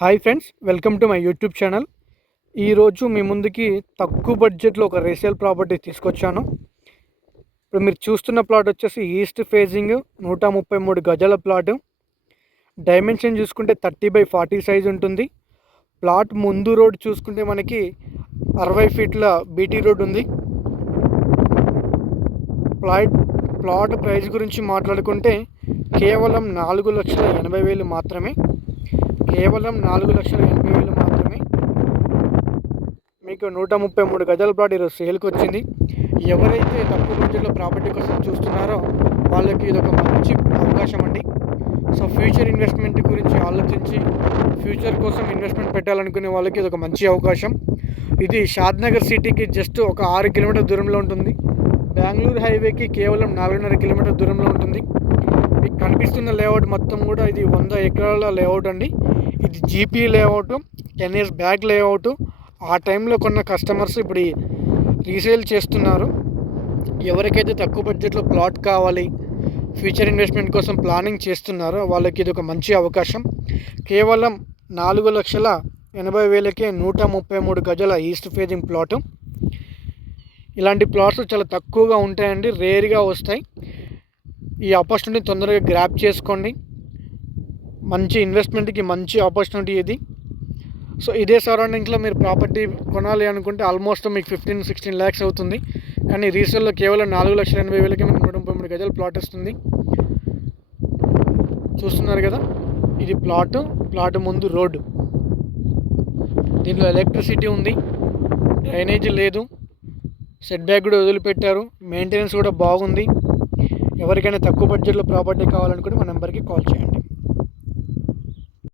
Hi friends, welcome to my YouTube channel. ఈరోజు మీ ముందుకి తక్కువ బడ్జెట్లో ఒక రీసేల్ ప్రాపర్టీ తీసుకొచ్చాను. ఇప్పుడు మీరు చూస్తున్న ప్లాట్ వచ్చేసి ఈస్ట్ ఫేజింగ్ 133 గజాల ప్లాట్. డైమెన్షన్ చూసుకుంటే 30x40 సైజ్ ఉంటుంది. ప్లాట్ ముందు రోడ్ చూసుకుంటే మనకి 60 ఫీట్ల బీటీ రోడ్ ఉంది. ప్లాట్ ప్రైస్ గురించి మాట్లాడుకుంటే కేవలం 4,80,000 మాత్రమే. కేవలం 4,80,000 మాత్రమే. మీకు 133 గజాల ప్లాట్ ఈరోజు సేల్కి వచ్చింది. ఎవరైతే తక్కువ బడ్జెట్లో ప్రాపర్టీ కోసం చూస్తున్నారో వాళ్ళకి ఇది ఒక మంచి అవకాశం అండి. సో ఫ్యూచర్ ఇన్వెస్ట్మెంట్ గురించి ఆలోచించి ఫ్యూచర్ కోసం ఇన్వెస్ట్మెంట్ పెట్టాలనుకునే వాళ్ళకి ఇది ఒక మంచి అవకాశం. ఇది షాద్నగర్ సిటీకి జస్ట్ ఒక 6 కిలోమీటర్ దూరంలో ఉంటుంది. బెంగళూరు హైవేకి కేవలం 4.5 కిలోమీటర్ దూరంలో ఉంటుంది. మీకు కనిపిస్తున్న లేఅవుట్ మొత్తం కూడా ఇది 100 ఎకరాల లేఅవుట్ అండి. ఇది GP layout, 10 years back layout. ఆ టైంలో కొన్న కస్టమర్స్ ఇప్పుడు రీసేల్ చేస్తున్నారు. ఎవరికైతే తక్కువ బడ్జెట్లో ప్లాట్ కావాలి, ఫ్యూచర్ ఇన్వెస్ట్మెంట్ కోసం ప్లానింగ్ చేస్తున్నారో వాళ్ళకి ఇది ఒక మంచి అవకాశం. కేవలం 4,80,000కే 133 గజాల ఈస్ట్ ఫేజింగ్ ప్లాటు. ఇలాంటి ప్లాట్స్ చాలా తక్కువగా ఉంటాయండి, రేర్గా వస్తాయి. ఈ ఆపర్చునిటీ తొందరగా గ్రాప్ చేసుకోండి. మంచి ఇన్వెస్ట్మెంట్కి మంచి ఆపర్చునిటీ ఇది. సో ఇదే సరౌండింగ్స్లో మీరు ప్రాపర్టీ కొనాలి అనుకుంటే ఆల్మోస్ట్ మీకు 15-16 lakhs అవుతుంది. కానీ రీసేల్లో కేవలం 4,80,000కి మీకు 133 గజాల ప్లాట్ వస్తుంది. చూస్తున్నారు కదా, ఇది ప్లాట్ ముందు రోడ్డు. దీంట్లో ఎలక్ట్రిసిటీ ఉంది, డ్రైనేజీ లేదు, సెట్ బ్యాక్ కూడా వదిలిపెట్టారు, మెయింటెనెన్స్ కూడా బాగుంది. ఎవరికైనా తక్కువ బడ్జెట్లో ప్రాపర్టీ కావాలనుకుంటే మా నెంబర్కి కాల్ చేయండి.